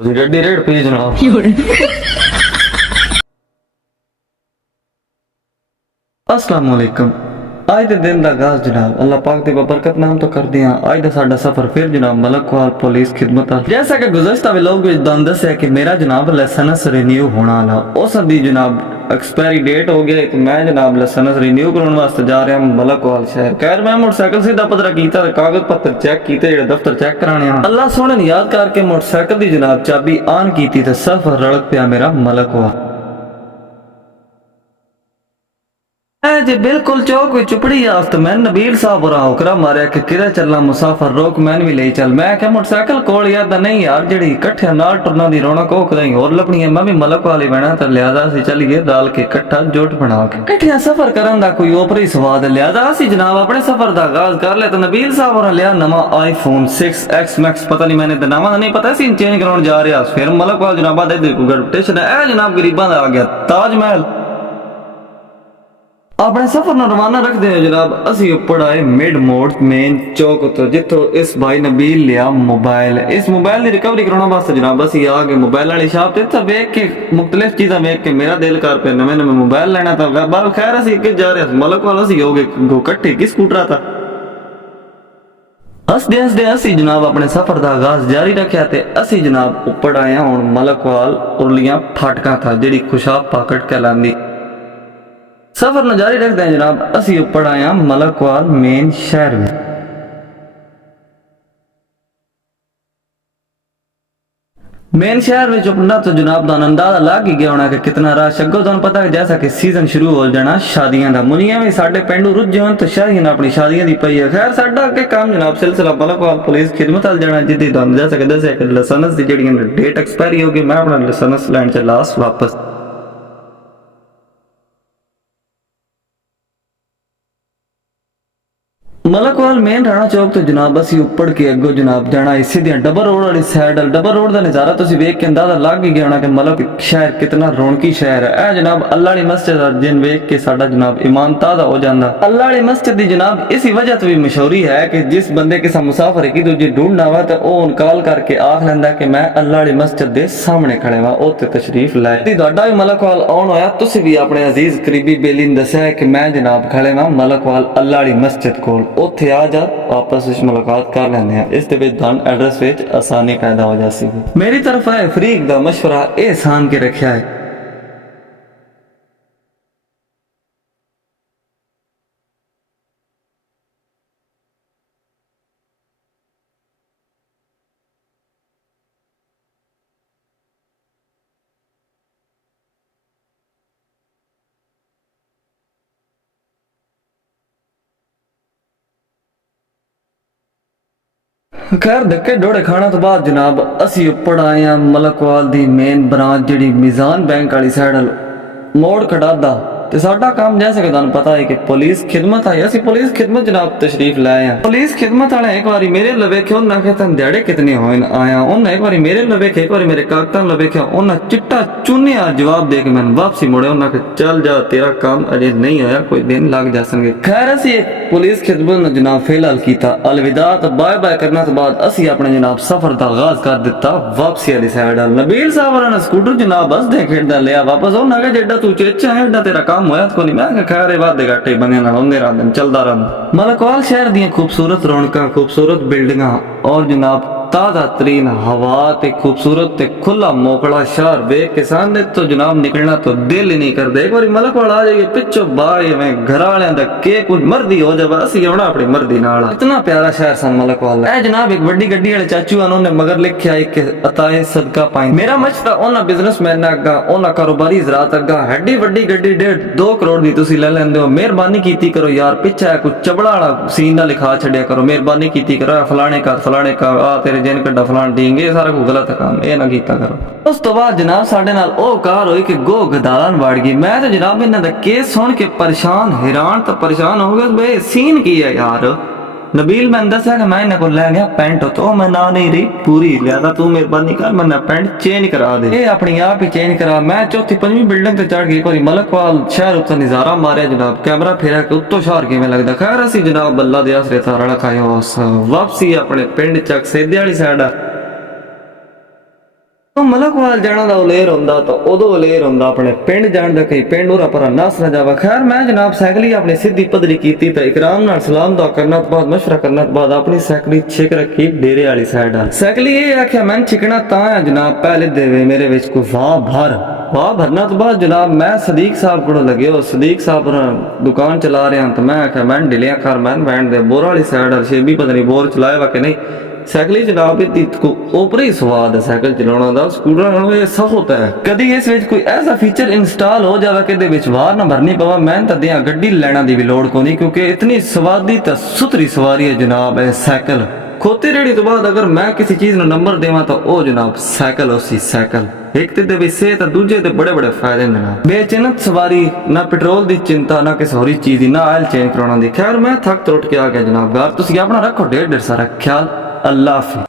ਗੱਡੀ ਰੇਡ ਪਈ ਜਨਾਬ। अस्सलाम वालेकुम। आज के दिन का आगाज जनाब अल्लाह पाक की बरकत नाम तो कर दिया। आज का साडा सफर फिर जनाब मलकवाल पुलिस खिदमत। जैसा कि गुज़श्ता व्लॉग में तुहानू दस्सिया कि मेरा जनाब लाइसेंस रिन्यू होना वाला उस दी जनाब एक्सपायरी डेट हो गया तो मैं जनाब लाइसेंस रिन्यू करने वास्ते जा रहा मलकवाल शहर। खैर मैं मोटरसाइकिल सीधा पता किया, कागज पत्र चेक किए, दफ्तर चेक कराने अल्लाह सोहने ने याद करके मोटरसाइकिल की जनाब चाबी ऑन की तो सफर रड़क पिया मेरा मलकवाल। जे बिल्कुल चौक में चुपड़ी आस्त मैं नबील साहब और होकरा मारिया कि किधर चलना मुसाफर रोक मैन भी ले चल। मैं क्या मोटरसाइकिल कोल याद नहीं यार जेड़ी इकट्ठे नाल टुरना दी रौनक हो कहीं और लपनी है। मैं भी मलक वाली बना तो लिहाजा सी चलिए डाल के इकट्ठा जोट बना के इकट्ठे सफर करन दा कोई ओपरी स्वाद लिहाजा सी जनाब अपने सफर दा आगाज कर ले। तो नबील साहब और लिया नवा आईफोन 6X मैक्स पता नहीं मैंने नवा नहीं पता सी चेंज कराउन जा रहा। फिर मलक वाल जनाबा दे गड़बटेशन है जनाब गरीबां दा आ गया ताजमहल। अपने सफर न रवाना रखते हैं जनाब असी उपर आए मिड मोड मेन चौक तो जिथो इस भाई नबील लिया मोबाइल। इस मोबाइल की रिकवरी कराने वास्ते जनाब असी आ गए मोबाइल वाली शॉप ते इत्थे वेख के मुख्तलिफ चीज़ां वेख के मेरा दिल कर पे नवे नवे मोबाइल लेना था। बाल खैर असी अगे जा रहे मलक वाल असी हो गए इकट्ठे किस स्कूटरा था। हसदे हसदे असी जनाब अपने सफर का आगाज जारी रखा ते असी जनाब उपर आए हुण मलकवाल उरलियां फाटकां था जिहड़ी खुशाब पाकट कहलांदी। सफर न जारी रखते हैं जनाब असी उपर आया मलकवाल मेन शहर में। मेन शहर में चुपना तो जनाब का अंदाजा लग ही गया होना कि कितना रश अगो तुहानू पता है जैसा कि सीजन शुरू हो जाना शादियां दा मुनिया भी साडे पेंडू रुझ जान तो शादियां अपनी शादियां दी पई है। खैर साडा अगे काम जनाब सिलसिला मलकवाल पुलिस खिदमत वाल जाना जिद्दी तुहानू जैसा कि दस्सिया कि लाइसेंस दी जेहड़ी डेट एक्सपायरी हो गई मैं अपना लाइसेंस लैन च लास वापस। मलकवाल मेन राणा चौक तो जनाब असी उपर के अगो जनाब जाना इसी दी डबल रोड वाली साइड डबल रोड का नजारा तुसी वेख के अंदाजा लग ही गया होना कि मलक शहर कितना रौनकी शहर है। ए जनाब अल्लाह वाली मस्जिद जिन वेख के साडा जनाब ईमान ताजा हो जाता। अल्लाह वाली मस्जिद दी जनाब इसी वजह तो भी मशहूरी है कि जिस बंदे के साथ मुसाफर की दूजी ढूंढना वा तो वह उनकाल करके आख लैंदा कि मैं अल्लाह वाली मस्जिद दे सामने खड़े वा उत्ते तशरीफ लाए। तुहाडा भी मलकवाल आउण होया तुसी भी अपने अजीज करीबी बेली ने दस्सिया है कि मैं जनाब खड़े वा मलकवाल अल्लाह वाली मस्जिद कोल उत्थे आ जा आपस में मुलाकात कर लेंगे हैं। इस एड्रैस विच आसानी पैदा हो जासी। मेरी तरफ है फरीक दा मशवरा ए सान के रखा है। खैर धक्के डोड़े खाने तो बाद जनाब असी उपर आए हैं मलकवाल दी मेन ब्रांच जिहड़ी मीजान बैंक वाली साइड मोड़ कटादा ते साडा काम जैसे कि तुहानू पता है कि पुलिस खिदमत आई। असी पुलिस खिदमत जनाब तशरीफ लाए हैं। पुलिस खिदमत वाले एक बारी मेरे लवेखे उन्हें कहते दिहाड़े कितने होए आया उन्हें एक बारी मेरे लवेखे एक बारी मेरे कागजां लवेखे उन्हें चिट्टा चुनिया जवाब दे के मैंने वापसी मुड़े उन्हें चल जा तेरा काम अजे नहीं होया कोई दिन लग जासंगे। खैर असी एक पुलिस खिदमत ने जनाब फिलहाल किया अलविदा तो बाय बाय करने तो बाद असी अपने जनाब सफर का आगाज कर दिता वापसी वाली साइड। नबील साहब ने स्कूटर जनाब बस दे खेड़दा लिया वापस उन्हें जेड़ा तू चेचा है एडा तेरा काम होया तो नहीं। मैं खैर वादे घाटे बने ना होंदे रहंदे चलदा रहंदा। मलकवाल शहर दी खूबसूरत रौनकां खूबसूरत बिल्डिंगां और जनाब ताजा तरीन हवा ते खूबसूरत ते खुला मोकड़ा शहर वेख के सामने तो जनाब निकलना तो दिल ही नहीं करदा। एक बार मलकवाल आ जाइए पिछो बाय में घर वालियां दा के कुछ मर्जी हो जावे असी होना अपनी मर्जी नाल। इतना प्यारा शहर सन मलकवाल ए जनाब एक बड़ी गड्डी वाले चाचू उन्होंने मगर लिखया है कि अताए सदका पाए। मेरा मशवरा उन्हां बिजनेसमैन अगा उन्हां कारोबारी ज़रात अगा हड्डी वड्डी गड्डी 1.5-2 करोड़ दी तुसी ले लैंदे हो। मेहरबानी कीती करो यार पिछा कुछ चबड़ा वाला सीन ना लिखा छड़िया करो। मेहरबानी कीती करो फलाने का आ तेरे जिन कड्डा फलान देंगे ये सारा कुछ गलत काम ये ना कीता करो। उस तो बाद जनाब साडे नाल ओ कार होई कि गो गदारां वड़ गई। मैं तो जनाब इन्हां दा केस सुन के परेशान हैरान तो परेशान हो गया बे सीन की है यार। नबील मैंने दसा कि मैं इन्हें को लै गया पेंट तो मैं ना नहीं रही पूरी लिया तू मेहरबानी कर मैं पेंट चेंज करा दे। ये अपनी आप ही चेंज करा। मैं चौथी पंजवीं बिल्डिंग ते चढ़ गई कोई मलकवाल शहर उत्ते नजारा मारिया जनाब कैमरा फेरा के उत्तो शहर किवें लगदा। खैर असी जनाब अल्लाह दे आसरे तारा रखायो वापसी अपने पिंड चक सेदे वाली साइड ਮਲਕਵਾਲ ਜਾਣਾ ਦਾ ਉਲੇਰ ਹੁੰਦਾ ਤਾਂ ਉਦੋਂ ਉਲੇਰ ਹੁੰਦਾ ਆਪਣੇ ਪਿੰਡ ਜਾਣ ਦਾ, ਕਈ ਪਿੰਡ ਉਰਾ ਪਰ ਨਸ ਨਾ ਜਾਵਾ। ਖੈਰ ਮੈਂ ਜਨਾਬ ਸਾਈਕਲੀ ਆਪਣੀ ਸਿੱਧੀ ਪਦਰੀ ਕੀਤੀ ਤਾਂ ਇਕਰਾਮ ਨਾਲ ਸਲਾਮ ਦਾ ਕਰਨਾ ਤੋਂ ਬਾਅਦ ਮਸ਼ਵਰਾ ਕਰਨਾ ਤੋਂ ਬਾਅਦ ਆਪਣੀ ਸਾਈਕਲੀ ਛਿਕ ਰੱਖੀ ਡੇਰੇ ਵਾਲੀ ਸਾਈਡ ਆ। ਸਾਈਕਲੀ ਇਹ ਆਖਿਆ ਮੈਂ ਛਿਕਣਾ ਤਾਂ ਹੈ ਜਨਾਬ ਪਹਿਲੇ ਦੇਵੇ ਮੇਰੇ ਵਿੱਚ ਕੋਈ ਵਾਹ ਭਰਨਾ ਤੋਂ ਬਾਅਦ ਜਨਾਬ ਮੈਂ ਸਦੀਕ ਸਾਹਿਬ ਕੋਲ ਲੱਗਿਓ। ਸਦੀਕ ਸਾਹਿਬ ਦੁਕਾਨ ਚਲਾ ਰਿਹਾ ਤਾਂ ਮੈਂ ਆਖਿਆ ਮੈਂ ਢਿਲਿਆ ਕਰ ਮੈਂ ਬੈਂਡ ਦੇ ਬੋਰ ਵਾਲੀ ਸਾਈਡ ਸ਼ੇਬੀ ਪਤਾ ਨਹੀਂ ਬੋਰ ਚਲਾਇਆ ਵਾ ਕਿ ਨਹੀਂ। ਸਾਈਕਲੀ ਜਨਾਬ ਦੀ ਉਪਰੀ ਸਵਾਦ ਹੈ ਸਾਈਕਲ ਚਲਾਉਣ ਦਾ, ਸਕੂਟਰ ਨਾਲੋਂ ਇਹ ਸਹੂਲਤ ਹੈ। ਕਦੀ ਇਸ ਵਿੱਚ ਕੋਈ ਐਸਾ ਫੀਚਰ ਇੰਸਟਾਲ ਹੋ ਜਾਵੇ ਕਿ ਇਹਦੇ ਵਿੱਚ ਵਾਰ ਨਾ ਭਰਨੀ ਪਵੇ, ਮੈਂ ਤਾਂ ਦਿਆਂ ਗੱਡੀ ਲੈਣਾ ਦੀ ਵੀ ਲੋੜ ਕੋਈ, ਕਿਉਂਕਿ ਇਤਨੀ ਸਵਾਦੀ ਤੇ ਸੁਥਰੀ ਸਵਾਰੀ ਹੈ ਜਨਾਬ ਇਹ ਸਾਈਕਲ। ਖੋਤੀ ਰੇੜੀ ਤੋਂ ਬਾਅਦ ਅਗਰ ਮੈਂ ਕਿਸੇ ਚੀਜ਼ ਨੂੰ ਨੰਬਰ ਦੇਵਾਂ ਤਾਂ ਉਹ ਜਨਾਬ ਸਾਈਕਲ ਉਸੀ ਸਾਈਕਲ। ਇੱਕ ਤੇ ਵੀ ਸਿਹਤ ਦੂਜੇ ਤੇ ਬੜੇ ਫਾਇਦੇ ਨੇ ਨਾ, ਬੇਚਿੰਤ ਸਵਾਰੀ, ਨਾ ਪੈਟਰੋਲ ਦੀ ਚਿੰਤਾ, ਨਾ ਕਿਸੇ ਹੋਰ ਚੀਜ਼ ਦੀ, ਨਾ ਆਇਲ ਚੇਂਜ ਕਰਾਉਣਾ ਦੀ। ਖੈਰ ਮੈਂ ਥੱਕ ਟੁੱਟ ਕੇ ਆ ਗਿਆ ਜਨਾਬ ਘਰ। ਤੁਸੀਂ ਆਪਣਾ ਰੱਖੋ ਢੇਰ ਸਾਰਾ ਖਿਆਲ। ਅੱਲਾਹ ਹਾਫਿਜ਼।